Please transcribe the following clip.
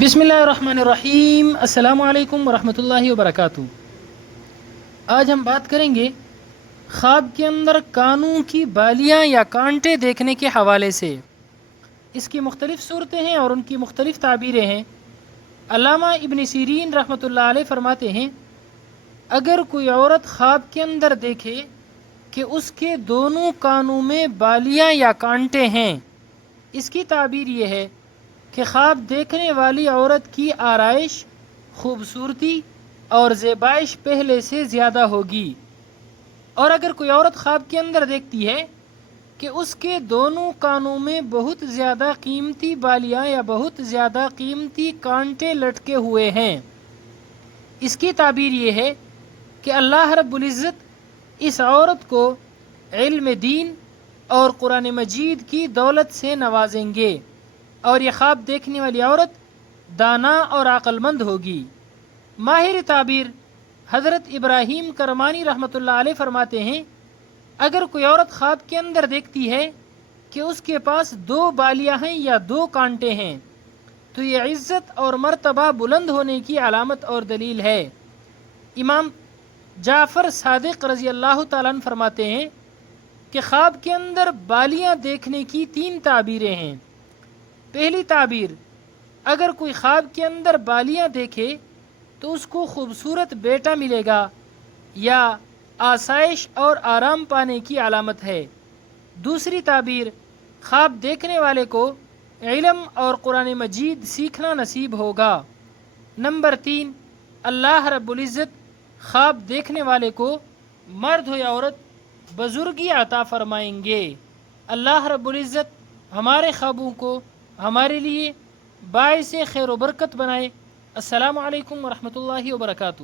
بسم اللہ الرحمن الرحیم۔ السلام علیکم ورحمۃ اللہ وبرکاتہ۔ آج ہم بات کریں گے خواب کے اندر کانوں کی بالیاں یا کانٹے دیکھنے کے حوالے سے۔ اس کی مختلف صورتیں ہیں اور ان کی مختلف تعبیریں ہیں۔ علامہ ابن سیرین رحمۃ اللہ علیہ فرماتے ہیں، اگر کوئی عورت خواب کے اندر دیکھے کہ اس کے دونوں کانوں میں بالیاں یا کانٹے ہیں، اس کی تعبیر یہ ہے کہ خواب دیکھنے والی عورت کی آرائش، خوبصورتی اور زیبائش پہلے سے زیادہ ہوگی۔ اور اگر کوئی عورت خواب کے اندر دیکھتی ہے کہ اس کے دونوں کانوں میں بہت زیادہ قیمتی بالیاں یا بہت زیادہ قیمتی کانٹے لٹکے ہوئے ہیں، اس کی تعبیر یہ ہے کہ اللہ رب العزت اس عورت کو علم دین اور قرآن مجید کی دولت سے نوازیں گے، اور یہ خواب دیکھنے والی عورت دانا اور عقل مند ہوگی۔ ماہر تعبیر حضرت ابراہیم کرمانی رحمۃ اللہ علیہ فرماتے ہیں، اگر کوئی عورت خواب کے اندر دیکھتی ہے کہ اس کے پاس دو بالیاں ہیں یا دو کانٹے ہیں، تو یہ عزت اور مرتبہ بلند ہونے کی علامت اور دلیل ہے۔ امام جعفر صادق رضی اللہ تعالیٰ عنہ فرماتے ہیں کہ خواب کے اندر بالیاں دیکھنے کی 3 تعبیریں ہیں۔ پہلی تعبیر، اگر کوئی خواب کے اندر بالیاں دیکھے تو اس کو خوبصورت بیٹا ملے گا یا آسائش اور آرام پانے کی علامت ہے۔ دوسری تعبیر، خواب دیکھنے والے کو علم اور قرآن مجید سیکھنا نصیب ہوگا۔ نمبر 3، اللہ رب العزت خواب دیکھنے والے کو مرد ہو یا عورت بزرگی عطا فرمائیں گے۔ اللہ رب العزت ہمارے خوابوں کو ہمارے لیے باعث خیر و برکت بنائے۔ السلام علیکم ورحمۃ اللہ وبرکاتہ۔